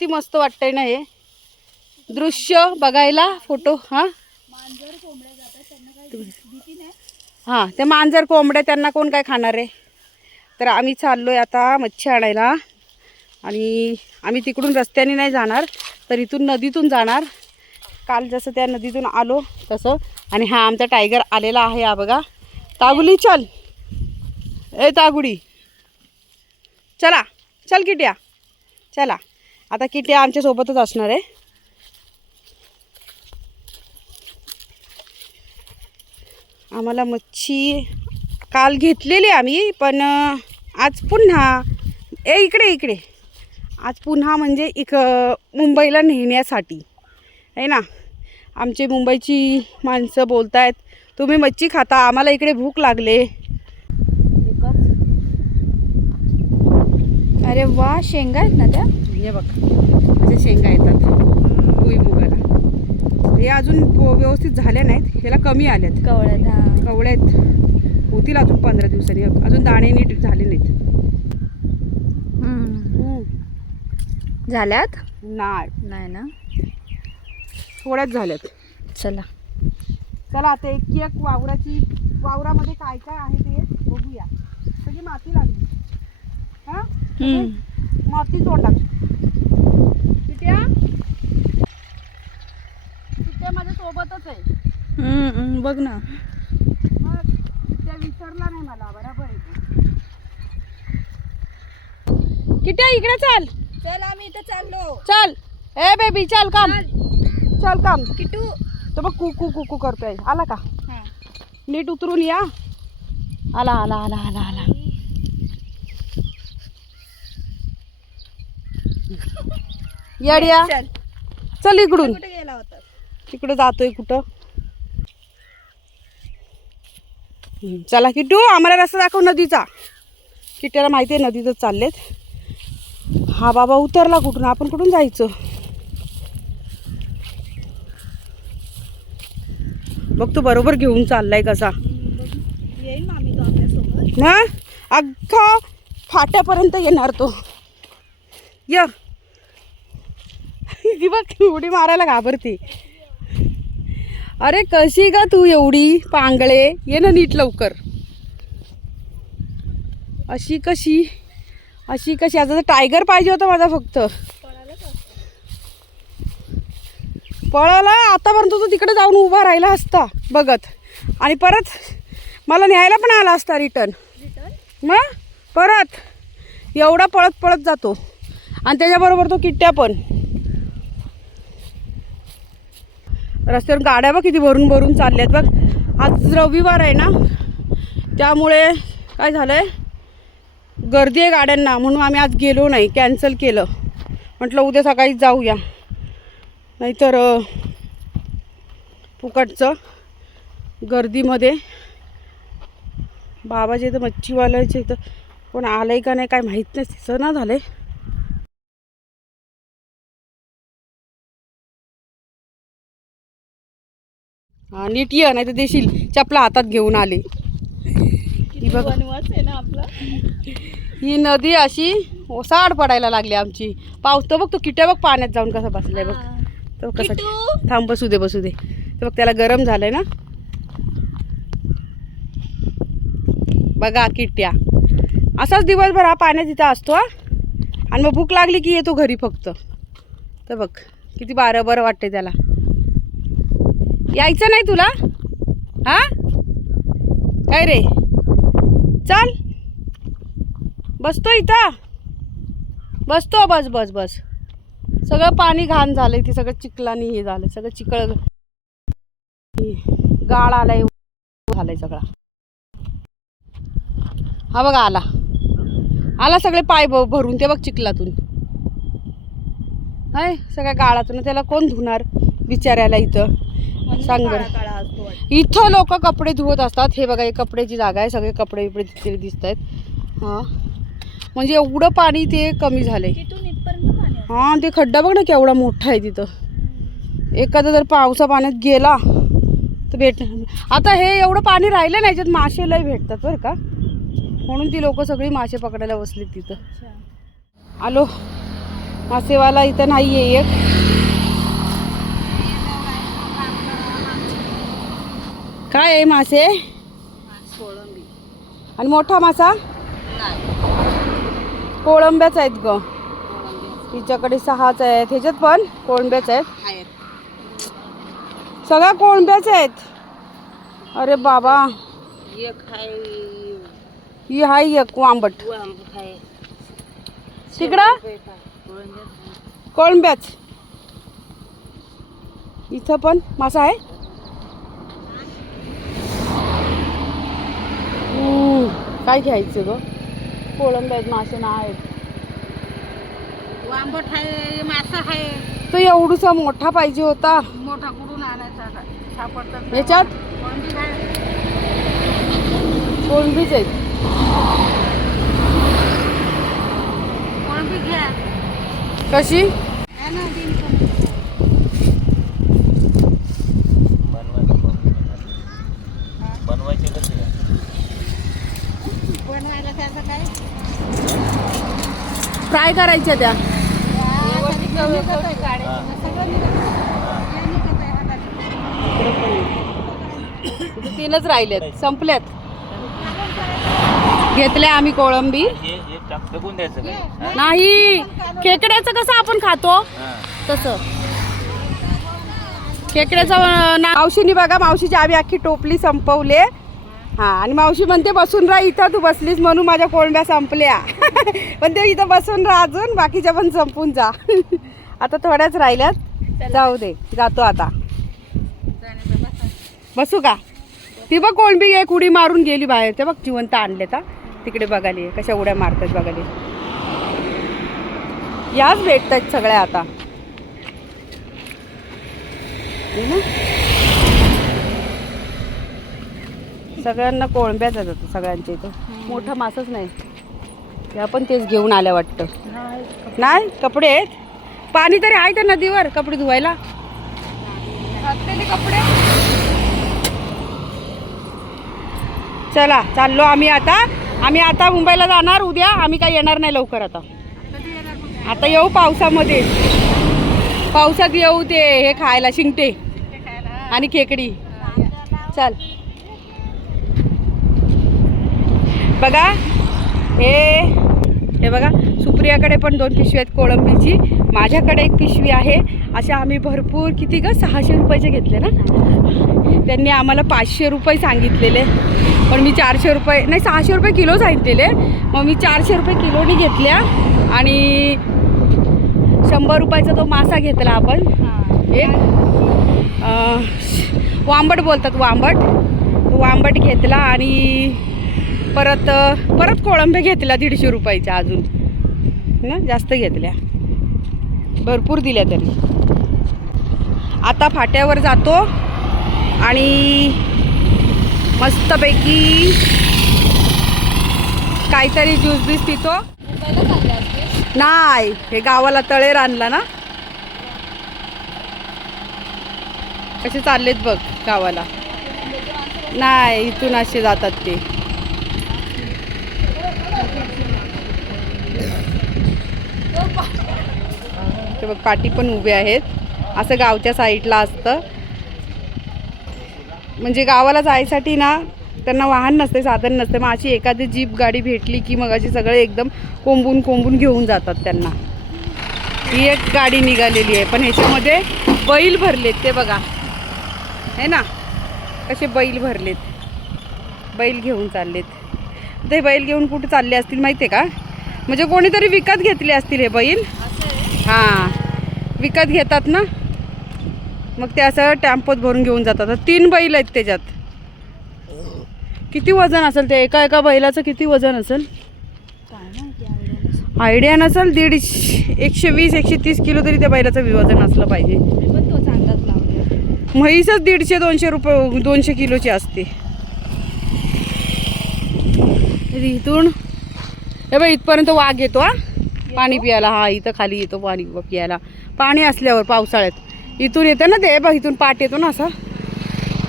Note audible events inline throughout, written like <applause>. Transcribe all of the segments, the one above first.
किती मस्त वाटतंय ना हे. दृश्य बघायला फोटो हा? हा ते मांजर कोंबड्या त्यांना कोण काय खाणार आहे? तर आम्ही चाललोय आता मच्छी आणायला. आणि आम्ही तिकडून रस्त्याने नाही जाणार तर इथून नदीतून जाणार. काल जसं त्या नदीतून आलो तसं. आणि हा आमचा टायगर आलेला आहे हा बघा. तागुली चल. ए तागुडी. चला चल किट्या. चला. आता किट्या आमच्यासोबतच असणार आहे. आम्हाला मच्छी काल घेतलेली आम्ही पण आज पुन्हा ए इकडे इकडे. आज पुन्हा म्हणजे इक मुंबईला नेण्यासाठी. आहे ना? आमचे मुंबईची माणसं बोलत आहेत तुम्ही मच्छी खाता आम्हाला इकडे भूक लागले. अरे वा शेंगा आहेत ना त्या? हे बघ असे शेंगा येतात. भुईमुगाला हे अजून व्यवस्थित झाल्या नाहीत. ह्याला कमी आल्यात कवळ्यात हा. कवड्यात होतील अजून पंधरा दिवसांनी. अजून दाणे नीट झाले नाहीत. झाल्यात? नाही. नाही ना? थोड्याच झाल्यात. चला. चला आता एक एक वावराची वावरामध्ये काय काय आहे ते बघूया. सगळी माती लागली. माती तोंडात किट्या किट्या माझ्या सोबतच आहे. बघ ना. मग त्या विसरला नाही मला बरोबर आहे किट्या इकडे चल. चल आम्ही इथं चाललो. चल. ए बेबी चल काम. चल. काम. किटू. तो बघ कुकू कुकू करतोय. आला का? हा. नीट उतरून या. आला आला आला आला आला. येड्या. चल. चल इकडून. कुठे गेला होता तिकडे जातोय कुठं? हम्म, चला किट्टू आम्हाला रस्ता दाखव नदीचा. किट्याला माहिती आहे नदीतच चाललेत. हा बाबा उतरला कुठून? आपण कुठून जायचं? बघ तू बरोबर घेऊन चाललाय कसा. येईल मामी तो आपल्यासोबत. ना? अख्खा फाट्यापर्यंत येणार तो. य. ती बघ उडी मारायला घाबरते. अरे कशी का तू एवढी? पांगळे. ये ना नीट लवकर. अशी कशी? अशी कशी? आता तर टायगर पाहिजे होता माझा फक्त. पळाला? आतापर्यंत तो तिकडे जाऊन उभा राहिला असता बघत. आणि परत मला न्यायला पण आला असता रिटर्न मग? परत. एवढा पळत पळत जातो. आणि त्याच्याबरोबर तो किट्ट्या पण. रस्त्यावर गाड्या बघ किती भरून भरून चालल्यात बघ. आज रविवार आहे ना त्यामुळे काय झालं आहे गर्दी आहे गाड्यांना म्हणून आम्ही आज गेलो नाही कॅन्सल केलं. म्हटलं उद्या सकाळीच जाऊया. नाहीतर फुकटचं गर्दीमध्ये. बाबाचे तर मच्छीवाल्याचे तर कोण आलं आहे का नाही काय माहीत नाही तिचं ना झालं आहे नीट ये नाही तर देशील. चपला हातात घेऊन आले. ही बघ. वनवास आहे ना आपला. ही नदी अशी ओसाड पडायला लागली आमची. पाऊस तो बघ तो किट्या बघ पाण्यात जाऊन कसा बसलाय बघ. तो कसा. थांब बसू दे बसू दे. ते बघ त्याला गरम झालंय ना. बघा किट्ट्या असाच दिवसभर हा पाण्यात इथं असतो आणि मग भूक लागली की येतो घरी फक्त. तर बघ किती बारं बरं वाटते त्याला. यायचं नाही तुला? हा? काय रे? चल. बसतो इथं. बसतो बस बस बस. सगळं पाणी घाण झालंय ते सगळं चिखलानी हे झालं सगळं चिखल गाळ आलाय झालंय सगळा. हा बघा आला. आला सगळे पाय भ- भरून ते बघ चिखलातून. हाय सगळ्या गाळातून. त्याला कोण धुणार? बिचाऱ्याला इथं. सांग बरं. असतो वाटतं. इथं लोक कपडे धुवत असतात. हे बघा हे कपड्याची जागा आहे सगळे कपडे बिपडे तिथे दिसत आहेत हां. म्हणजे एवढं पाणी ते कमी झालंय. हा ते खड्डा बघ ना केवढा मोठा आहे तिथं. एखादा जर पावसा पाण्यात गेला तर भेट आता हे एवढं पाणी राहिलं नाही याच्यात मासे लय भेटतात बरं का. म्हणून ती लोक सगळी मासे पकडायला बसलीत तिथं. आलो. मासेवाला इथं नाही आहे एक. काय आहे मासे? आणि मोठा मासा? कोळंब्याच आहेत ग. तिच्याकडे सहाच आहेत. ह्याच्यात पण कोळंब्याच आहेत. सगळ्या कोळंब्याच आहेत. अरे बाबा. ही हाय एक आंबट तिकडं? कोळंब्याच. इथं पण मासा आहे हम्म, काय घ्यायचं ग? कोळंब्या आहेत मासे ना आहेत. आहे मासा आहे. तो एवढूसा मोठा पाहिजे होता. मोठा कुठून आणायचा सापडतात याच्यात? कोळंबीच आहेत. कोणती घ्या. कशी आहे ना तीन पण. बनवायचे कसे बनवायला त्याचं काय फ्राय करायच्या त्या सगळं निघत आहे काढायचं. सगळं निघत आहे. हे निघत आहे हाताने. इथे तीनच राहिल्यात संपल्यात घेतल्या आम्ही कोळंबी. हे हे काय? नाही खेकड्याचं कसं आपण खातो? हा. तसं. खेकड्याचं मावशीनी बघा मावशीची आम्ही अख्खी टोपली संपवले. हा आणि मावशी म्हणते बसून राहा इथं तू बसलीस म्हणून माझ्या कोळंब्या संपल्या. <laughs> पण ते इथं बसून राहा अजून बाकीच्या पण संपून जा. <laughs> आता थोड्याच राहिल्यात. जाऊ दे जातो आता. बसू का? ती बघ कोळंबी एक उडी मारून गेली बाहेर. ते बघ जिवंत आणले तर तिकडे बघाली. कशा उड्या मारतात बघाली. याच भेटतात सगळ्या आता है ना? सगळ्यांना कोळंब्याच आता सगळ्यांच्या इथं. मोठा मासच नाही. या पण तेच घेऊन आल्या वाटतं. नाही कपडे आहेत. पाणी तरी आहे त्या नदीवर कपडे धुवायला. कपडे. चला चाललो आम्ही आता. आम्ही आता मुंबईला जाणार उद्या. आम्ही काय येणार नाही लवकर आता? आता येऊ पावसामध्ये. पावसात येऊ ते हे खायला शिंगटे. आणि खेकडी. चल. बघा. हे हे बघा. सुप्रियाकडे पण दोन पिशवी आहेत कोळंबीची. माझ्याकडे एक पिशवी आहे. अशा आम्ही भरपूर किती ग? सहाशे रुपयाचे घेतले ना? त्यांनी आम्हाला पाचशे रुपये सांगितलेले. पण मी चारशे रुपये नाही सहाशे रुपये किलो सांगितलेले. मग मी चारशे रुपये किलोनी घेतल्या. आणि शंभर रुपयाचा तो मासा घेतला आपण. एक. वांबट बोलतात वांबट. तो वांबट घेतला आणि परत परत कोळंबे घेतल्या दीडशे रुपयाच्या अजून. ना जास्त घेतल्या. भरपूर दिल्या तरी. आता फाट्यावर जातो आणि मस्तपैकी काहीतरी ज्यूस बीस पितो. नाही हे गावाला तळेर आणला ना. कसे चाललेत बघ गावाला. नाही इथून असे जातात ते. ते बघ पाठी पण उभे आहेत. असं गावच्या साईडला असतं. म्हणजे गावाला जायसाठी ना त्यांना वाहन नसते साधन नसते. मग अशी एखादी जीप गाडी भेटली की मग अशी सगळे एकदम कोंबून कोंबून घेऊन जातात त्यांना. ही एक गाडी निघालेली आहे. पण ह्याच्यामध्ये बैल भरलेत ते बघा. है ना? कसे बैल भरलेत. बैल घेऊन चाललेत. ते बैल घेऊन कुठे चालले असतील माहिती आहे का? म्हणजे कोणीतरी विकत घेतले असतील हे बैल. हां. विकत घेतात ना? मग ते असं टॅम्पोत भरून घेऊन जातात. तीन बैल आहेत त्याच्यात. किती वजन असेल ते? एका एका बैलाचं किती वजन असेल? काय आयडिया नसेल? दीडशे एकशे वीस एकशे तीस किलो तरी त्या बैलाचं वजन असलं पाहिजे. पण म्हैसच दीडशे दोनशे रुपये दोनशे किलोची असते. इथून हे बाई इथपर्यंत वाघ येतो हा. पाणी पियाला. हा इथं खाली येतो पाणी पियाला. पाणी असल्यावर पावसाळ्यात. इथून येतं ना ते बघ इथून पाट येतो ना असा.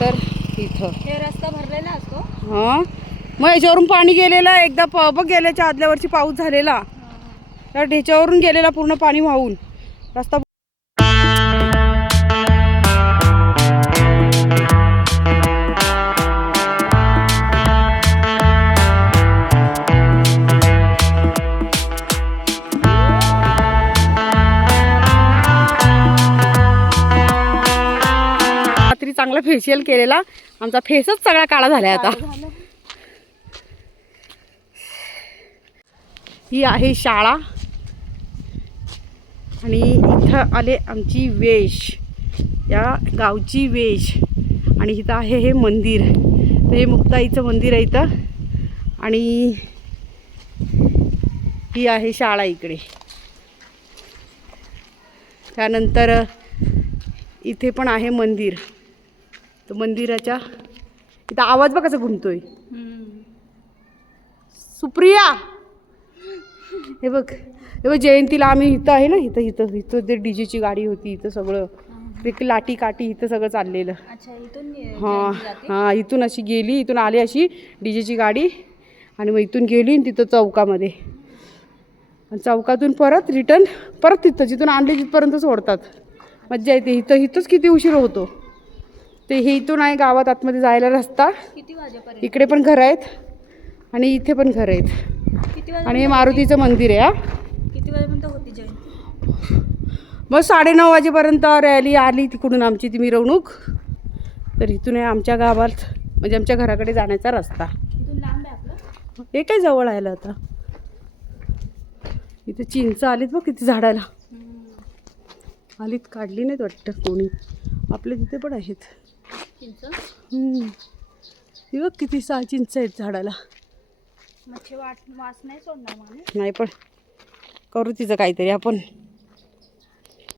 तर इथं. हे रस्ता भरलेला असतो? हां. मग याच्यावरून पाणी गेलेलं एकदा प बघ गेल्याच्या आदल्या वर्षी पाऊस झालेला. त्या ढेच्यावरून गेलेला पूर्ण पाणी वाहून. रस्ता फेशियल केलेला. आमचा फेसच सगळा काळा झालाय आता. ही आहे शाळा. आणि इथं आले आमची वेश. या गावची वेश. आणि इथं आहे हे मंदिर. तर हे मुक्ताईचं मंदिर आहे इथं. आणि ही आहे शाळा इकडे. त्यानंतर इथे पण आहे मंदिर. तर मंदिराच्या इथं आवाज बघ कसा घुमतोय. सुप्रिया! हे बघ हे बघ जयंतीला आम्ही इथं आहे ना इथं इथं इथं ते डीजेची गाडी होती इथं सगळं ते लाटी काठी इथं सगळं चाललेलं. हां. हां इथून अशी गेली इथून आली अशी डीजेची गाडी आणि मग इथून गेली तिथं चौकामध्ये. आणि चौकातून परत रिटर्न परत तिथं जिथून आणली तिथपर्यंत सोडतात. मज्जा येते इथं इथंच किती उशीर होतो. ते हे इथून आहे गावात आतमध्ये जायला रस्ता. किती वाजेपर्यंत? इकडे पण घरं आहेत आणि इथे पण घरं आहेत. आणि हे मारुतीचं मंदिर आहे हा. किती वाजेपर्यंत होती जयंती मग साडेनऊ वाजेपर्यंत रॅली आली तिकडून आमची ती मिरवणूक. तर इथून आहे आमच्या गावात म्हणजे आमच्या घराकडे जाण्याचा रस्ता. आपलं? हे काय जवळ आलं आता? इथे चिंच आलीत बघ किती झाडाला आलीत काढली नाहीत वाटतं कोणी. आपल्या तिथे पण आहेत. चिंच हम्म. हे बघ किती सहा चिंच आहेत झाडाला. मच्छी वाट वास नाही सोडणार माने नाही पण करू तिचं काहीतरी आपण.